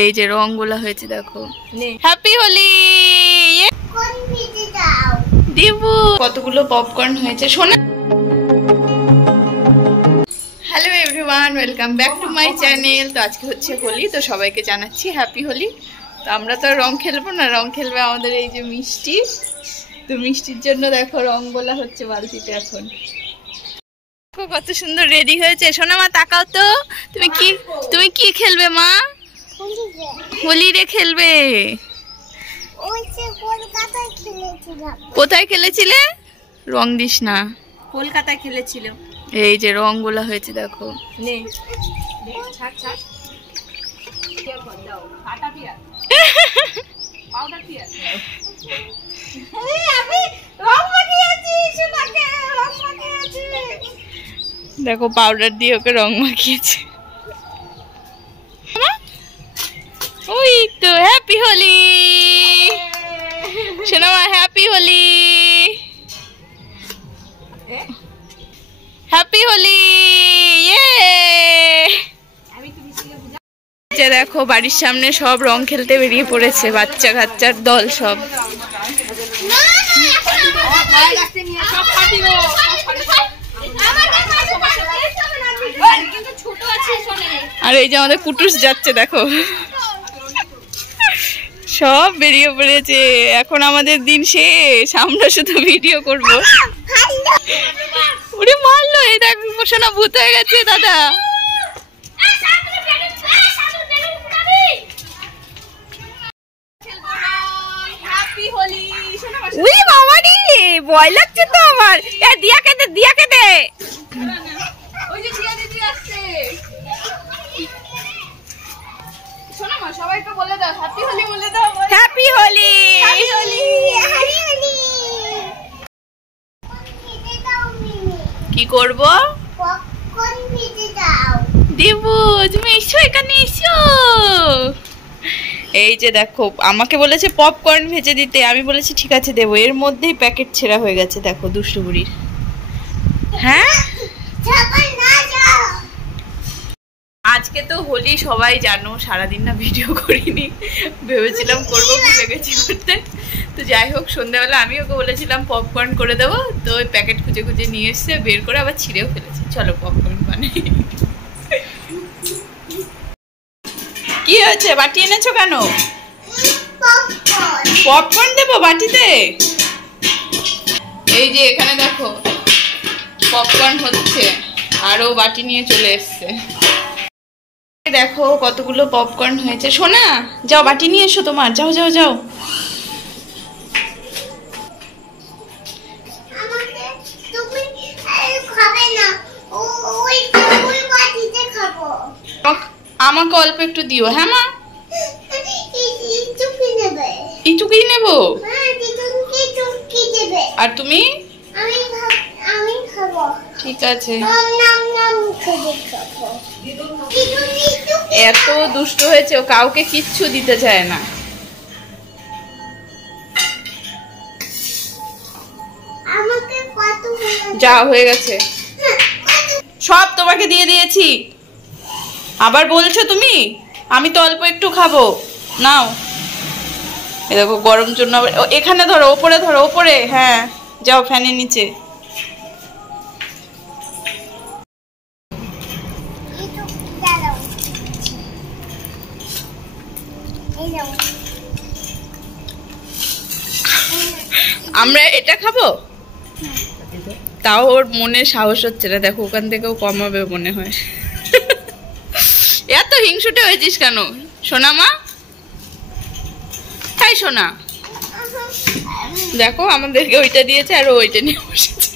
এই যে রংগুলো হয়েছে দেখো। হ্যাপি হোলি। দিবু কতগুলো পপকর্ন হয়েছে সোনা। Hello everyone, welcome back to my channel. তো আজকে হচ্ছে হোলি, তো সবাইকে জানাচ্ছি হ্যাপি হোলি। তো আমরা তো রং খেলবো না, রং খেলবে আমাদের এই যে মিষ্টি। তো মিষ্টির জন্য দেখো রং গোলা হচ্ছে বালতিতে। এখন কত সুন্দর রেডি হয়েছে। সোনা মা তাকাও তো, তুমি কি খেলবে মা? হোলি রে খেলবে। কোথায় খেলেছিলে? রং দিস না, কলকাতায় খেলেছিল। এই যে রং গোলা হয়েছে দেখো। দেখো পাউডার দিয়ে ওকে রং মাখিয়েছে। ওই তো হ্যাপি হোলি সোনামা, হ্যাপি হোলি, হ্যাপি হোলি। দেখো বাড়ির সামনে সব রং খেলতে বেরিয়ে পড়েছে, বাচ্চা কাচ্চার দল সব। আর এই যে আমাদের কুটুস যাচ্ছে দেখো, সব বেরিয়ে পড়েছে। এখন আমাদের দিন শেষ, আমরা শুধু ভিডিও করব। ওরে মারলো, এই দেখ সোনা ভূত হয়ে গেছে দাদা। উই মামারি, ভয় লাগছে তো আমার। দিয়াকে দে। ওই যে দিয়া দিদি আসছে। শোনো মা, সবাইকে বলে দাও হ্যাপি হোলি, বলে দাও happy Holi. Happy Holi, happy Holi. কি করব? পপকর্ন ভেজে দাও। দিবু তুমি এসো, এখানে এসো। এই যে দেখো, আমাকে বলেছে পপকর্ন ভেজে দিতে, আমি বলেছি ঠিক আছে দেবো। এর মধ্যেই প্যাকেট ছেঁড়া হয়ে গেছে দেখো দুষ্টু বুড়ির। হ্যাঁ আজকে তো হোলি, সবাই জানো। সারাদিন না ভিডিও করিনি, ভেবেছিলাম করবো, ভুলে গেছি করতে। তো যাই হোক, সন্ধ্যাবেলা আমি ওকে বলেছিলাম পপকর্ন করে দেবো, তো ওই প্যাকেট খুঁজে খুঁজে নিয়ে এসছে, বের করে আবার ছিঁড়েও ফেলেছে। চলো পপকর্ন বানাই। কি হয়েছে, বাটি এনেছো কেন? পপকর্ন দেবো বাটিতে। এই যে এখানে দেখো পপকর্ন হচ্ছে, আরো বাটি নিয়ে চলে এসছে। দেখো কতগুলো পপকর্ন হয়েছে। সোনা যাও বাটি নিয়ে এসো তোমার, যাও যাও যাও। আমাকে অল্প একটু দিও। হ্যাঁ মা, এইটুকুই নেবো। আর তুমি? ঠিক আছে। এত দুষ্ট হয়েছে, ও কাউকে কিচ্ছু দিতে চায় না। যা হয়ে গেছে, সব তোমাকে দিয়ে দিয়েছি। আবার বলছো তুমি? আমি তো অল্প একটু খাবো, নাও। এ দেখো গরম জন্য আবার এখানে ধরো, ওপরে ধরো, ওপরে। হ্যাঁ যাও ফ্যানের নিচে। আমরা এটা খাবো, তাও ওর মনে সাহস হচ্ছে না। দেখো ওখান থেকেও কমাবে মনে হয়। এত হিংসুটে হয়েছিস কেন সোনা মা? তাই সোনা দেখো আমাদেরকে ওইটা দিয়েছে আর ওইটা নিয়ে বসেছে।